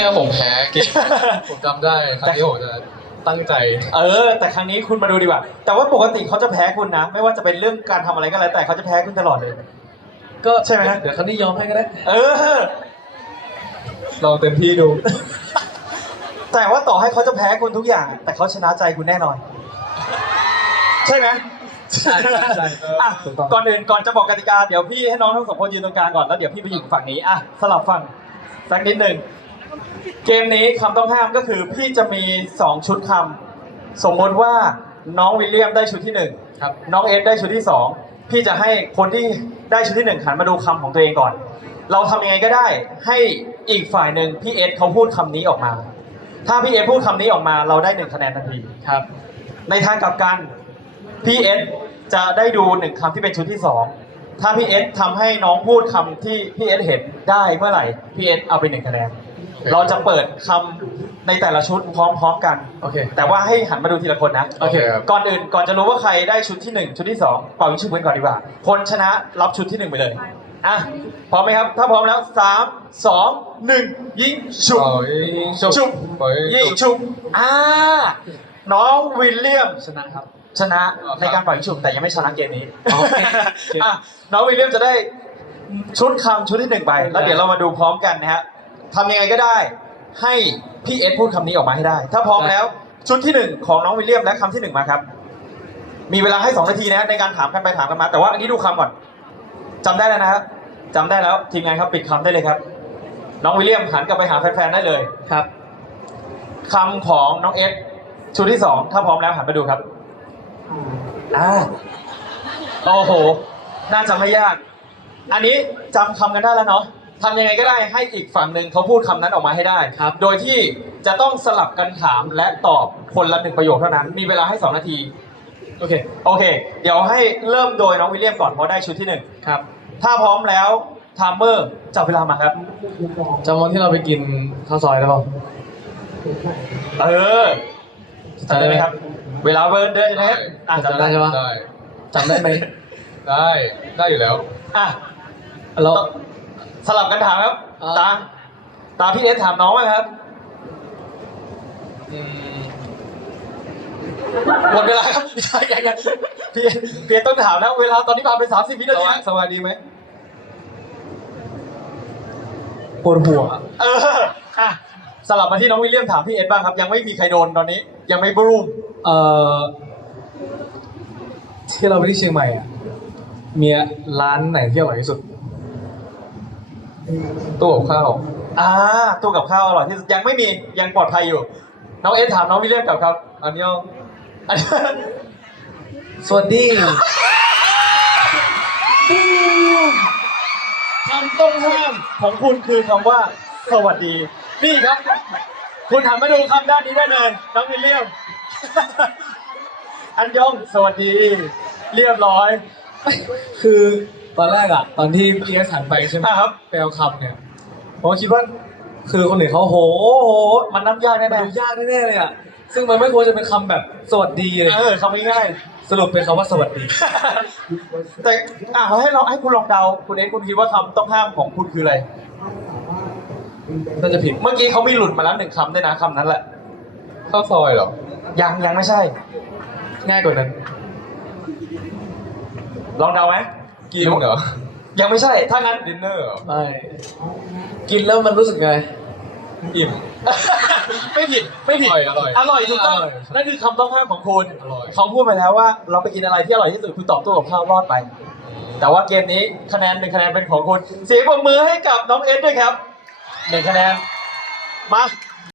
งั้นผมแพ้เกม ผมจำได้ครั้งนี้ผมจะตั้งใจ เออ แต่ครั้งนี้คุณมาดูดีกว่า แต่ว่าปกติเขาจะแพ้คุณนะ ไม่ว่าจะเป็นเรื่องการทำอะไรก็แล้วแต่เขาจะแพ้คุณตลอดเลย ก็ใช่ไหม เดี๋ยวครั้งนี้ยอมให้ก็ได้ เออลองเต็มที่ดู แต่ว่าต่อให้เขาจะแพ้คุณทุกอย่าง แต่เขาชนะใจคุณแน่นอน ใช่ไหมใช่ใช่ใช่อะถูกต้องก่อนอื่นก่อนจะบอกกติกาเดี๋ยวพี่ให้น้องทั้งสองคนยืนตรงกลางก่อนแล้วเดี๋ยวพี่ไปอยู่ฝั่งนี้อะสลับฝั่งสักนิดหนึ่ง เกมนี้คำต้องห้ามก็คือพี่จะมีสองชุดคำสมมติว่าน้องวิลเลียมได้ชุดที่หนึ่งครับน้องเอสได้ชุดที่สองพี่จะให้คนที่ได้ชุดที่หนึ่งหันมาดูคำของตัวเองก่อน เราทำยังไงก็ได้ให้อีกฝ่ายหนึ่งพี่เอสเขาพูดคำนี้ออกมา ถ้าพี่เอสพูดคำนี้ออกมาเราได้หนึ่งคะแนนทันทีครับ ในทางกลับกันพี่เอสจะได้ดูหนึ่งคำที่เป็นชุดที่สองถ้าพี่เอสทำให้น้องพูดคำที่พี่เอสเห็นได้เมื่อไหร่พี่เอสเอาไปหนึ่งคะแนน เราจะเปิดคำในแต่ละชุดพร้อมๆกัน โอเค แต่ว่าให้หันมาดูทีละคนนะ โอเคครับ ก่อนอื่นก่อนจะรู้ว่าใครได้ชุดที่หนึ่งชุดที่สองเป่ายิงชุบกันก่อนดีกว่า คนชนะรับชุดที่หนึ่งไปเลย อะ พร้อมไหมครับ ถ้าพร้อมแล้วสามสองหนึ่งยิงชุบเป่ายิงชุบชุบเป่ายิยิงงชุบ ชุบอ่าน้องวิลเลียมชนะครับ ชนะอ๋อครับในการปล่อยชุบแต่ยังไม่ชนะเกมนี้อ๋อโอเคโอเคอะน้องวิลเลียมจะได้ชุดคำชุดที่หนึ่งไป แล้วเดี๋ยวเรามาดูพร้อมกันนะฮะ ทำยังไงก็ได้ ให้พี่เอสพูดคำนี้ออกมาให้ได้ ถ้าพร้อมแล้วชุดที่หนึ่งของน้องวิลเลียมและคำที่หนึ่งมาครับ มีเวลาให้สองนาทีนะในการถามกันไปถามกันมา แต่ว่าอันนี้ดูคำก่อนจำได้แล้วนะครับจำได้แล้วทีมงานครับปิดคำได้เลยครับ น้องวิลเลียมหันกลับไปหาแฟนๆได้เลยครับคำของน้องเอสชุดที่สองถ้าพร้อมแล้วหันไปดูครับอ่าโอ้โห น่าจะไม่ยาก อันนี้จำคำกันได้แล้วเนาะ ทำยังไงก็ได้ให้อีกฝั่งหนึ่งเขาพูดคำนั้นออกมาให้ได้ ครับ โดยที่จะต้องสลับกันถามและตอบคนละหนึ่งประโยคเท่านั้น มีเวลาให้สองนาที โอเค โอเค เดี๋ยวให้เริ่มโดยน้องวิลเลียมก่อนเพราะได้ชุดที่หนึ่งครับ ถ้าพร้อมแล้วไทม์เมอร์จับเวลามาครับ จำวันที่เราไปกินข้าวซอยได้เปล่าเออจำได้ไหมครับ เวลาเบิร์นเดินนะครับอะจำได้ใช่ปะได้ จำได้ไหมได้ ได้อยู่แล้ว อะเรา สลับกันถามครับอ่าตา ตาพี่เอสถามน้องไหมครับอืมหมดเวลาครับใช่ยังยังพี่พี่เอสต้องถามแล้วเวลาตอนนี้ผ่านไปสามสิบวิสนาทีบายนะสบายดีไหมปวดหัวเอออะสลับมาที่น้องวิลเลียมถามพี่เอสบ้างครับ ยังไม่มีใครโดนตอนนี้ ยังไม่บรูมเอ่อที่เราไปที่เชียงใหม่อะมีร้านไหนที่อร่อยที่สุด ตู้กับข้าวอ่าตู้กับข้าวอร่อยที่สุดยังไม่มียังปลอดภัยอยู่ น้องเอสถามน้องวิลเลียมกลับครับอันนี้เอาอันนี้สวัสดีคำต้องห้ามของคุณคือคำว่า สวัสดี นี่ครับ คุณหันมาดูคำด้านนี้ได้เลยน้องวิลเลียม อันยองสวัสดี เรียบร้อย คือ ตอนแรกอะตอนที่พี่เอสหันไปใช่ไหมอะครับไปเอาคำเนี่ยผมก็คิดว่าคือคนอื่นเขาโหโหมันน้ำยากมัแน่นดูยากแน่ๆเลยอะซึ่งมันไม่ควรจะเป็นคำแบบสวัสดีเลยๆเออคำง่ายสรุปเป็นคำว่าสวัสดีๆ แต่อะให้เราให้คุณลองเดา คุณเอสคุณคิดว่าคำต้องห้ามของคุณคืออะไร น่าจะผิดเมื่อกี้เขามีหลุดมาแล้วหนึ่งคำด้วยนะคำนั้นแหละ ข้าวซอยเหรอ ยังยังไม่ใช่ ง่ายกว่านั้น ลองเดาไหม กินเหรอ ยังไม่ใช่ ถ้างั้นดินเนอร์เหรอไม่ กินแล้วมันรู้สึกไง อิ่ม ไม่ผิด ไม่ผิด อร่อยอร่อยอร่อยถูกต้อง อร่อยนั่นคือคำต้องห้ามของคุณ อร่อย เขาพูดไปแล้วว่า เราไปกินอะไรที่อร่อยที่สุดคุณตอบตัวกับข้าวรอดไป แต่ว่าเกมนี้คะแนนหนึ่งคะแนนเป็นของคุณ เสียงปรบมือให้กับน้องเอสด้วยครับหนึ่งคะแนน มา